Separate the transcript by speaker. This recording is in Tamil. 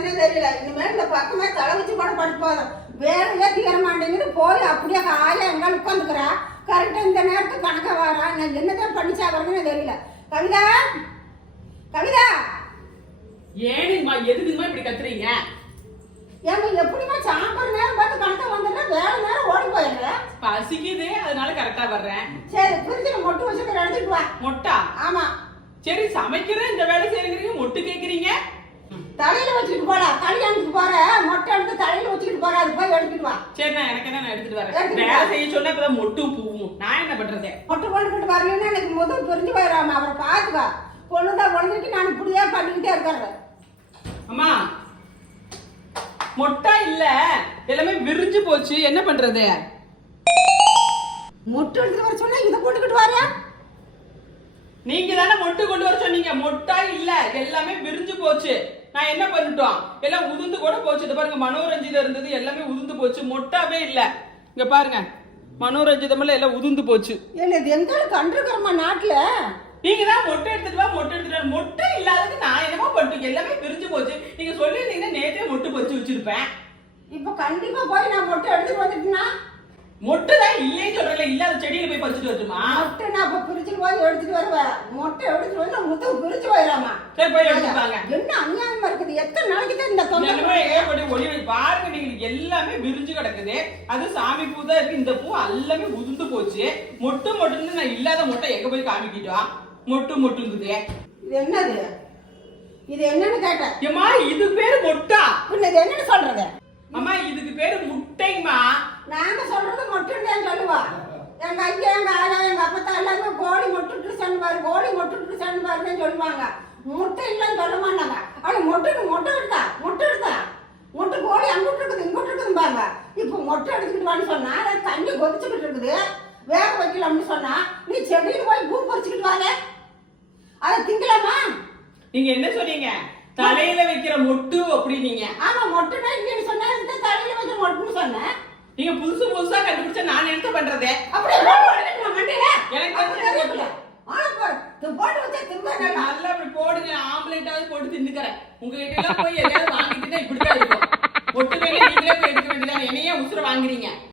Speaker 1: பண்றதுன்னே தெரியல. இனிமேல் இந்த பக்கமே தலை வச்சு கூட படுத்து போதும் வேலையே தீர மாட்டேங்குது. போய் அப்படியே காயா எங்கால உட்காந்துக்கிறா. கரெக்டாக இந்த நேரத்துக்கு கணக்க வரா நான் என்னதான் பண்ணி சாப்பிட்றதுன்னு தெரியல. கவிதா? கவிதா?
Speaker 2: ஏனுங்கம்மா எதுக்குங்கம்மா இப்படி கத்துறீங்க?
Speaker 1: ஏங்க எப்படிமா சாப்பிட்ற நேரம் பார்த்து கணக்க வந்துடுற? வேலை நேரம் ஓடி போயிடுறேன்
Speaker 2: பசிக்குது அதனால கரெக்டா வர்றேன்.
Speaker 1: சரி புரிஞ்சுக்க மொட்டு வச்சுக்கிற எடுத்துட்டு வா.
Speaker 2: மொட்டா?
Speaker 1: ஆமா.
Speaker 2: சரி சமைக்கிறேன் இந்த வேலை செய்யறீங்க
Speaker 1: போடா கல்யாணத்துக்கு போற மொட்டை எடுத்து தலையில வச்சுக்கிட்டு போற அது போய் எடுத்துட்டு வா.
Speaker 2: சரி நான் எனக்கு என்ன நான் எடுத்துட்டு வரேன் வேலை. செய்ய சொன்னா இப்பதான் மொட்டு பூவும். நான் என்ன பண்றது?
Speaker 1: மொட்டை கொண்டுக்கிட்டு வரலன்னா எனக்கு முதல் புரிஞ்சு போயிடாம அவரை பார்த்துக்கா பொண்ணுதான் குழந்தைக்கு நான் இப்படியே பண்ணிக்கிட்டே இருக்கிறேன்
Speaker 2: அம்மா மொட்டா இல்ல எல்லாமே விரிஞ்சு போச்சு. என்ன பண்றது?
Speaker 1: மொட்டை எடுத்துட்டு வர சொன்னா இதை கொண்டுக்கிட்டு வர
Speaker 2: நீங்க தானே மொட்டு கொண்டு வர சொன்னீங்க. மொட்டா இல்ல எல்லாமே விரிஞ்சு போச்சு. நான் என்ன பண்ணிட்டோம்? எல்லாம் உதிர்ந்து கூட போச்சு. இது பாருங்க மனோரஞ்சிதம் இருந்தது எல்லாமே உதிர்ந்து போச்சு. மொட்டாவே இல்ல. இங்க பாருங்க மனோரஞ்சிதம் எல்லாம் உதிர்ந்து போச்சு.
Speaker 1: இல்லை இது எங்காலும் கண்டிருக்கிறோமா நாட்டுல?
Speaker 2: நீங்க தான் மொட்டை எடுத்துட்டு வா மொட்டை எடுத்துட்டு வா. மொட்டை இல்லாதது நான் என்னமோ பண்ணிட்டு எல்லாமே பிரிஞ்சு போச்சு. நீங்க சொல்லியிருந்தீங்கன்னா நேத்தே மொட்டு பொறிச்சு வச்சிருப்பேன்.
Speaker 1: இப்போ கண்டிப்பா போய் நான் மொட்டை எடுத்துட்டு வந்துட்டேன்னா?
Speaker 2: மொட்டை தான் இல்லைன்னு சொல்றேன் இல்லாத செடியில போய் பறிச்சுட்டு வரட்டுமா?
Speaker 1: மொட்டை நான் இப்போ பிரிச்சுட்டு போய் எடுத்துட்டு வருவேன். மொட்டை எடுத்துட்டு வந்து நான் முத்தம் பிரிச்சு போயிடாமா?
Speaker 2: சரி போய் எடுத்துட்டு வாங்க.
Speaker 1: என்ன அநியாயமா இருக்குது? எத்தனை நாளைக்கு தான் இந்த
Speaker 2: ஏற்படி ஒளி பாருங்க நீங்க எல்லாமே விரிஞ்சு கிடக்குது. அது சாமி பூ தான் இருக்கு. இந்த பூ எல்லாமே உதிர்ந்து போச்சு. மொட்டு மொட்டுன்னு நான் இல்லாத மொட்டை எங்க போய் காமிக்கிட்டோம் மொட்டு மொட்டுங்குது.
Speaker 1: இது என்னது? இது என்னன்னு கேட்டேன்.
Speaker 2: ஏம்மா இது பேரு மொட்டா?
Speaker 1: இது என்னன்னு சொல்றது?
Speaker 2: அம்மா இதுக்கு பேரு முட்டைங்கம்மா
Speaker 1: நாங்க சொல்றது மொட்டுன்னு சொல்லுவா. எங்க ஐயா எங்க ஆயா எங்க அப்பத்தா எல்லாமே கோழி மொட்டுட்டு சொன்னாரு கோழி மொட்டுட்டு சொன்னாருன்னு சொல்லுவாங்க. முட்டை இல்லைன்னு சொல்ல மாட்டாங்க. ஆனா மொட்டுக்கு மொட்டை எடுத்தா மொட்டை எடுத்தா. மொட்டை கோழி அங்கிட்டு இருக்குது இங்கிட்டு இருக்குதும்பாங்க இப்போ மொட்டை எடுத்துக்கிட்டு வான்னு சொன்னா அது தண்ணி கொதிச்சுக்கிட்டு இருக்குது. வேக வைக்கலாம்னு சொன்னா நீ செடியில் போய் பூ பறிச்சுக்கிட்டு வாங்க. அதை திங்கலாமா?
Speaker 2: நீங்க என்ன சொன்னீங்க? தலையில வைக்கிற மொட்டு அப்படின்னீங்க.
Speaker 1: ஆமா மொட்டைனா இல்லைன்னு சொன்னா தலையில வச்சு மொட்டுன்னு சொன்னேன்.
Speaker 2: நீங்க புதுசு புதுசா கண்டுபிடிச்சா நான் என்ன பண்றது
Speaker 1: மண்டையில?
Speaker 2: எனக்கு
Speaker 1: போட்டு. நல்லா
Speaker 2: அப்படி போடுங்க ஆம்லேட்டாவது போட்டு தின்னுக்கிறேன் உங்ககிட்ட எல்லாம் போய் எதையாவது வாங்கிட்டு